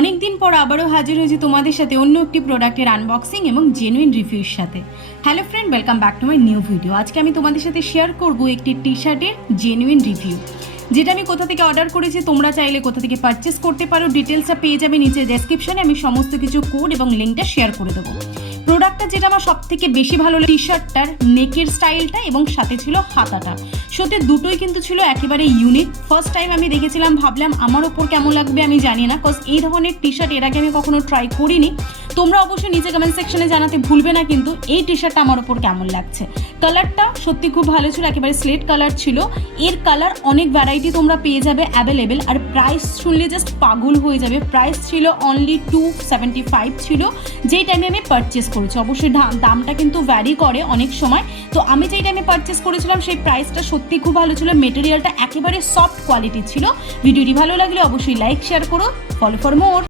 অনেক দিন পর আবারও হাজির হয়েছি তোমাদের সাথে অন্য একটি প্রোডাক্টের আনবক্সিং এবং জেনুইন রিভিউর সাথে। Hello friend, welcome back to my new video. আজকে আমি তোমাদের সাথে শেয়ার করব একটি টি শার্টের জেনুইন রিভিউ, যেটা আমি কোথা থেকে অর্ডার করেছি, তোমরা চাইলে কোথা থেকে পারচেস করতে পারো। ডিটেলসটা পেয়ে যাবে নিচে ডেসক্রিপশনে, আমি সমস্ত কিছু কোড এবং লিঙ্কটা শেয়ার করে দেবো। প্রোডাক্টটা যেটা আমার সব থেকে বেশি ভালো টি শার্টটার নেকের স্টাইলটা এবং সাথে ছিল হাতাটা, সত্যি দুটোই কিন্তু ছিল একেবারে ইউনিক। ফার্স্ট টাইম আমি দেখেছিলাম, ভাবলাম আমার ওপর কেমন লাগবে আমি জানি না, কজ এই ধরনের টি শার্ট এর আগে আমি কখনো ট্রাই করিনি। তোমরা অবশ্যই নিচে কমেন্ট সেকশনে জানাতে ভুলবে না কিন্তু এই টি শার্টটা আমার ওপর কেমন লাগছে। কালারটা সত্যি খুব ভালো ছিল, একেবারে স্লেট কালার ছিল। এর কালার অনেক ভ্যারাইটি তোমরা পেয়ে যাবে অ্যাভেলেবেল, আর প্রাইস শুনলে জাস্ট পাগল হয়ে যাবে। প্রাইস ছিল অনলি 275 ছিল যেই টাইমে আমি পারচেস করেছি। অবশ্যই দামটা কিন্তু ভ্যারি করে অনেক সময়, তো আমি যেই টাইমে পারচেস করেছিলাম সেই প্রাইসটা সত্যি খুব ভালো ছিল। মেটেরিয়ালটা একেবারে সফট কোয়ালিটি ছিল। ভিডিওটি ভালো লাগলে অবশ্যই লাইক শেয়ার করো, ফলো ফর মোর।